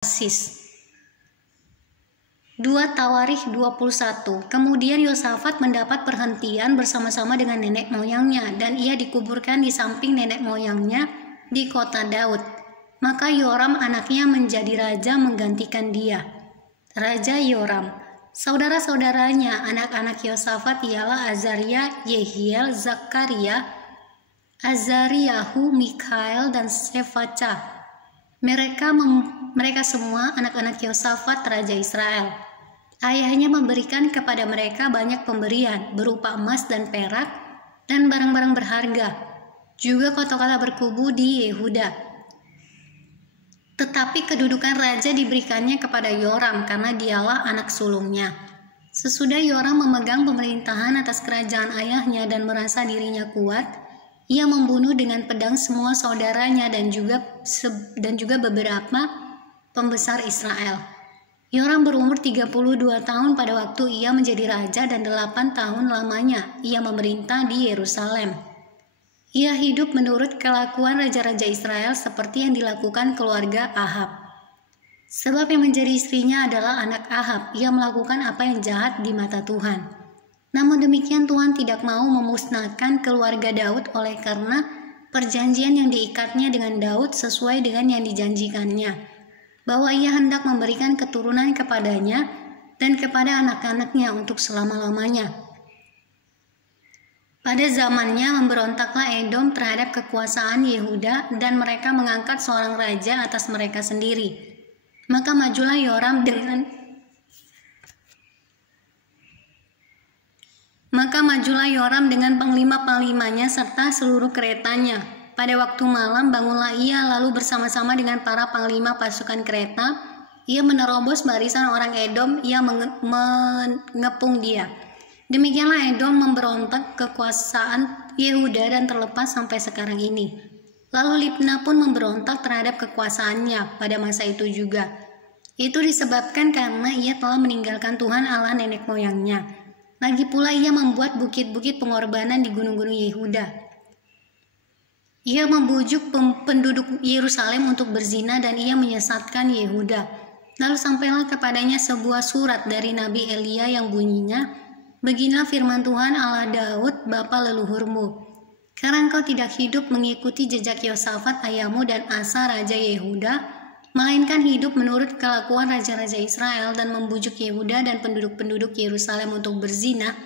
Tarsis. 2 Tawarikh 21. Kemudian Yosafat mendapat perhentian bersama-sama dengan nenek moyangnya, dan ia dikuburkan di samping nenek moyangnya di kota Daud. Maka Yoram anaknya menjadi raja menggantikan dia. Raja Yoram. Saudara-saudaranya anak-anak Yosafat ialah Azaria, Yehiel, Zakaria, Azariyahu, Mikael, dan Sefaca. Mereka semua anak-anak Yosafat raja Israel. Ayahnya memberikan kepada mereka banyak pemberian berupa emas dan perak dan barang-barang berharga, juga kota-kota berkubu di Yehuda. Tetapi kedudukan raja diberikannya kepada Yoram karena dialah anak sulungnya. Sesudah Yoram memegang pemerintahan atas kerajaan ayahnya dan merasa dirinya kuat, ia membunuh dengan pedang semua saudaranya dan juga beberapa pembesar Israel. Yoram berumur 32 tahun pada waktu ia menjadi raja, dan 8 tahun lamanya ia memerintah di Yerusalem. Ia hidup menurut kelakuan raja-raja Israel seperti yang dilakukan keluarga Ahab. Sebab yang menjadi istrinya adalah anak Ahab, ia melakukan apa yang jahat di mata Tuhan. Namun demikian Tuhan tidak mau memusnahkan keluarga Daud oleh karena perjanjian yang diikatnya dengan Daud sesuai dengan yang dijanjikannya, bahwa ia hendak memberikan keturunan kepadanya dan kepada anak-anaknya untuk selama-lamanya. Pada zamannya memberontaklah Edom terhadap kekuasaan Yehuda, dan mereka mengangkat seorang raja atas mereka sendiri. Maka majulah Yoram dengan panglima-panglimanya serta seluruh keretanya. Pada waktu malam bangunlah ia, lalu bersama-sama dengan para panglima pasukan kereta, ia menerobos barisan orang Edom, ia mengepung dia. Demikianlah Edom memberontak kekuasaan Yehuda dan terlepas sampai sekarang ini. Lalu Libna pun memberontak terhadap kekuasaannya pada masa itu juga. Itu disebabkan karena ia telah meninggalkan Tuhan Allah nenek moyangnya. Lagi pula ia membuat bukit-bukit pengorbanan di gunung-gunung Yehuda. Ia membujuk penduduk Yerusalem untuk berzina, dan ia menyesatkan Yehuda. Lalu sampailah kepadanya sebuah surat dari Nabi Elia yang bunyinya, "Beginilah firman Tuhan Allah Daud, bapa leluhurmu. Karena engkau tidak hidup mengikuti jejak Yosafat ayahmu dan Asa raja Yehuda, melainkan hidup menurut kelakuan raja-raja Israel dan membujuk Yehuda dan penduduk-penduduk Yerusalem untuk berzina,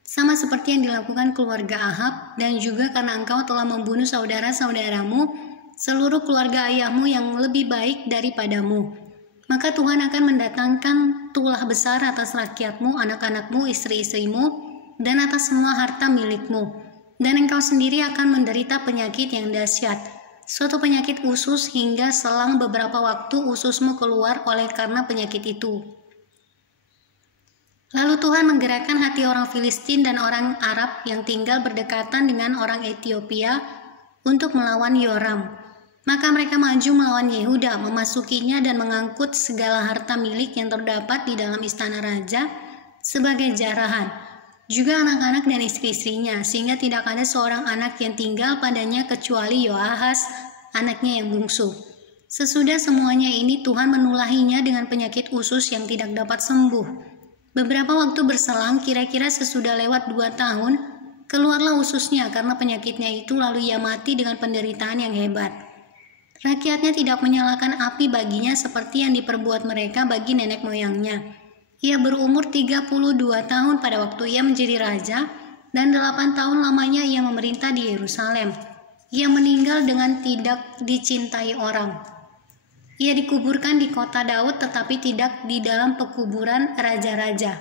sama seperti yang dilakukan keluarga Ahab, dan juga karena engkau telah membunuh saudara-saudaramu, seluruh keluarga ayahmu yang lebih baik daripadamu. Maka Tuhan akan mendatangkan tulah besar atas rakyatmu, anak-anakmu, istri-istrimu, dan atas semua harta milikmu. Dan engkau sendiri akan menderita penyakit yang dahsyat, suatu penyakit usus, hingga selang beberapa waktu ususmu keluar oleh karena penyakit itu." Lalu Tuhan menggerakkan hati orang Filistin dan orang Arab yang tinggal berdekatan dengan orang Ethiopia untuk melawan Yoram. Maka mereka maju melawan Yehuda, memasukinya dan mengangkut segala harta milik yang terdapat di dalam istana raja sebagai jarahan, juga anak-anak dan istri-istrinya, sehingga tidak ada seorang anak yang tinggal padanya kecuali Yoahas, anaknya yang bungsu. Sesudah semuanya ini Tuhan menulahinya dengan penyakit usus yang tidak dapat sembuh. Beberapa waktu berselang, kira-kira sesudah lewat 2 tahun, keluarlah ususnya karena penyakitnya itu, lalu ia mati dengan penderitaan yang hebat. Rakyatnya tidak menyalakan api baginya seperti yang diperbuat mereka bagi nenek moyangnya. Ia berumur 32 tahun pada waktu ia menjadi raja, dan 8 tahun lamanya ia memerintah di Yerusalem. Ia meninggal dengan tidak dicintai orang. Ia dikuburkan di kota Daud, tetapi tidak di dalam pekuburan raja-raja.